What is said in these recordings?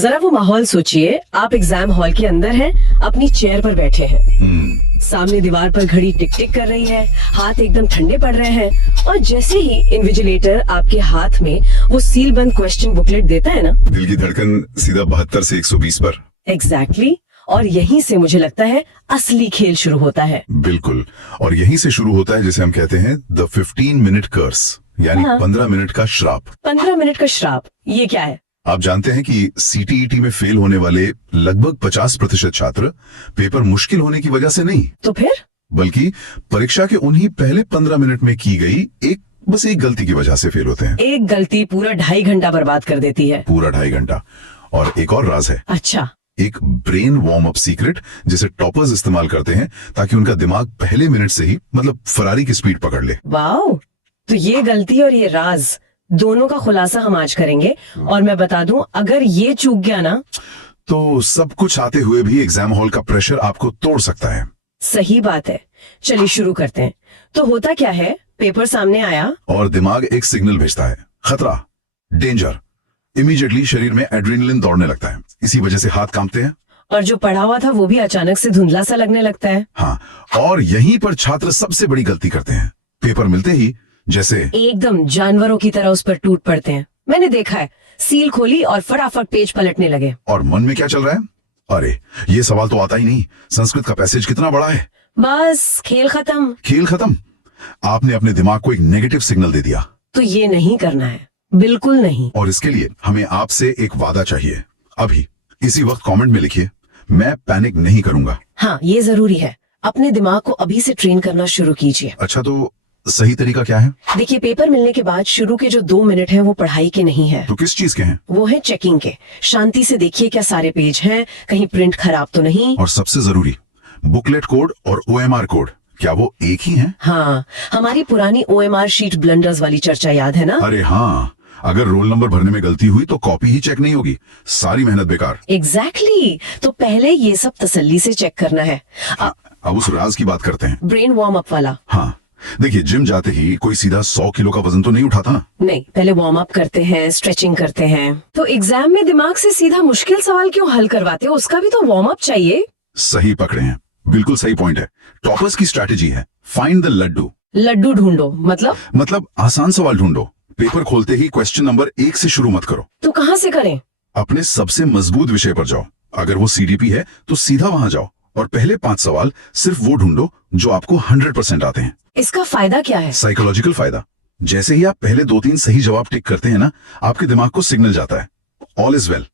जरा वो माहौल सोचिए, आप एग्जाम हॉल के अंदर हैं, अपनी चेयर पर बैठे हैं, सामने दीवार पर घड़ी टिक टिक कर रही है, हाथ एकदम ठंडे पड़ रहे हैं, और जैसे ही इन्विजिलेटर आपके हाथ में वो सील बंद क्वेश्चन बुकलेट देता है ना, दिल की धड़कन सीधा 72 से 120 पर। एग्जैक्टली और यहीं से मुझे लगता है असली खेल शुरू होता है। बिल्कुल, और यहीं से शुरू होता है जिसे हम कहते हैं द 15 मिनट कर्स, यानी 15 मिनट का श्राप। 15 मिनट का श्राप, ये क्या है? आप जानते हैं कि सीटीईटी में फेल होने वाले लगभग 50% छात्र पेपर मुश्किल होने की वजह से नहीं, तो फिर बल्कि परीक्षा के उन्हीं पहले 15 मिनट में की गई बस एक गलती की वजह से फेल होते हैं। एक गलती पूरा 2.5 घंटा बर्बाद कर देती है। पूरा 2.5 घंटा। और एक और राज है, अच्छा, एक ब्रेन वार्म अप सीक्रेट जिसे टॉपर्स इस्तेमाल करते हैं ताकि उनका दिमाग पहले मिनट से ही मतलब फरारी की स्पीड पकड़ ले। वाओ, तो ये गलती और ये राज दोनों का खुलासा हम आज करेंगे, और मैं बता दूं, अगर ये चूक गया ना तो सब कुछ आते हुए भी एग्जाम हॉल का प्रेशर आपको तोड़ सकता है। सही बात है, चलिए शुरू करते हैं। तो होता क्या है, पेपर सामने आया और दिमाग एक सिग्नल भेजता है, खतरा, डेंजर। इमीडिएटली शरीर में एड्रेनलिन दौड़ने लगता है, इसी वजह से हाथ कांपते हैं, और जो पढ़ा हुआ था वो भी अचानक से धुंधला सा लगने लगता है। हाँ, और यहीं पर छात्र सबसे बड़ी गलती करते हैं। पेपर मिलते ही जैसे एकदम जानवरों की तरह उस पर टूट पड़ते हैं। मैंने देखा है, सील खोली और फटाफट पेज पलटने लगे। और मन में क्या चल रहा है? अरे ये सवाल तो आता ही नहीं, संस्कृत का पैसेज कितना बड़ा है। बस खेल खत्म। खेल खत्म। आपने अपने दिमाग को एक नेगेटिव सिग्नल दे दिया। तो ये नहीं करना है, बिल्कुल नहीं। और इसके लिए हमें आपसे एक वादा चाहिए। अभी इसी वक्त कमेंट में लिखिए, मैं पैनिक नहीं करूंगा। हाँ, ये जरूरी है। अपने दिमाग को अभी से ट्रेन करना शुरू कीजिए। अच्छा, तो सही तरीका क्या है? देखिए, पेपर मिलने के बाद शुरू के जो 2 मिनट हैं वो पढ़ाई के नहीं है। तो किस चीज के हैं? वो है चेकिंग के। शांति से देखिए क्या सारे पेज हैं, कहीं प्रिंट खराब तो नहीं। और सबसे जरूरी, बुकलेट कोड और OMR कोड, क्या वो एक ही हैं? हाँ, हमारी पुरानी OMR शीट ब्लंडर्स वाली चर्चा याद है ना? अरे हाँ, अगर रोल नंबर भरने में गलती हुई तो कॉपी ही चेक नहीं होगी, सारी मेहनत बेकार। एग्जैक्टली तो पहले ये सब तसल्ली से चेक करना है। अब उस राज की बात करते हैं, ब्रेन वार्म अप वाला। हाँ, देखिए, जिम जाते ही कोई सीधा 100 किलो का वजन तो नहीं उठाता ना। नहीं, पहले वार्म अप करते हैं, स्ट्रेचिंग करते हैं। तो एग्जाम में दिमाग से सीधा मुश्किल सवाल क्यों हल करवाते हो? उसका भी तो वार्म अप चाहिए। सही पकड़े हैं, बिल्कुल सही पॉइंट है। टॉपर्स की स्ट्रैटेजी है फाइंड द लड्डू। लड्डू ढूंढो मतलब आसान सवाल ढूंढो। पेपर खोलते ही क्वेश्चन नंबर 1 से शुरू मत करो। तो कहाँ से करें? अपने सबसे मजबूत विषय पर जाओ। अगर वो CDP है तो सीधा वहां जाओ और पहले 5 सवाल सिर्फ वो ढूंढो जो आपको 100% आते हैं। इसका फायदा क्या है? साइकोलॉजिकल फायदा। जैसे ही आप पहले 2-3 सही जवाब टिक करते हैं ना, आपके दिमाग को सिग्नल जाता है, ऑल इज वेल,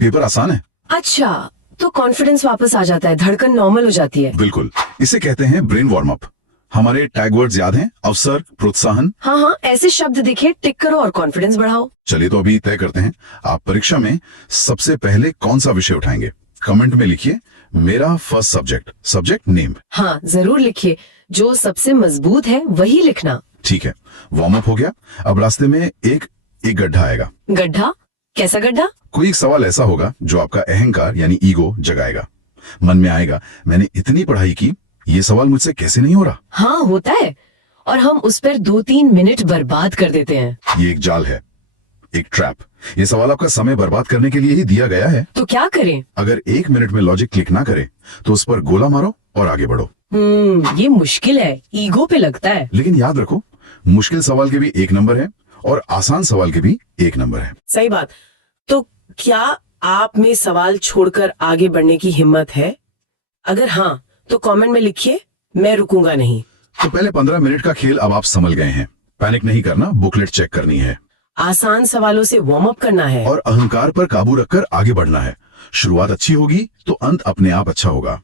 पेपर आसान है। अच्छा, तो कॉन्फिडेंस वापस आ जाता है, धड़कन नॉर्मल हो जाती है। बिल्कुल, इसे कहते हैं ब्रेन वार्म अप। हमारे टैग वर्ड्स याद हैं? अवसर, प्रोत्साहन। हाँ हाँ, ऐसे शब्द दिखे, टिक करो और कॉन्फिडेंस बढ़ाओ। चलिए, तो अभी तय करते हैं, आप परीक्षा में सबसे पहले कौन सा विषय उठाएंगे? कमेंट में लिखिए, मेरा फर्स्ट सब्जेक्ट नेम। हाँ, जरूर लिखिए, जो सबसे मजबूत है वही लिखना। ठीक है, वार्म अप हो गया। अब रास्ते में एक गड्ढा आएगा। गड्ढा? कैसा गड्ढा? कोई एक सवाल ऐसा होगा जो आपका अहंकार यानी ईगो जगाएगा। मन में आएगा, मैंने इतनी पढ़ाई की, ये सवाल मुझसे कैसे नहीं हो रहा? हाँ, होता है, और हम उस पर 2-3 मिनट बर्बाद कर देते हैं। ये एक जाल है, एक ट्रैप। ये सवाल आपका समय बर्बाद करने के लिए ही दिया गया है। तो क्या करें? अगर 1 मिनट में लॉजिक क्लिक ना करे तो उस पर गोला मारो और आगे बढ़ो। ये मुश्किल है, ईगो पे लगता है। लेकिन याद रखो, मुश्किल सवाल के भी 1 नंबर है और आसान सवाल के भी 1 नंबर है। सही बात। तो क्या आप में सवाल छोड़कर आगे बढ़ने की हिम्मत है? अगर हाँ, तो कमेंट में लिखिए, मैं रुकूंगा नहीं। तो पहले 15 मिनट का खेल अब आप समझ गए हैं। पैनिक नहीं करना, बुकलेट चेक करनी है, आसान सवालों से वार्म अप करना है, और अहंकार पर काबू रखकर आगे बढ़ना है। शुरुआत अच्छी होगी तो अंत अपने आप अच्छा होगा।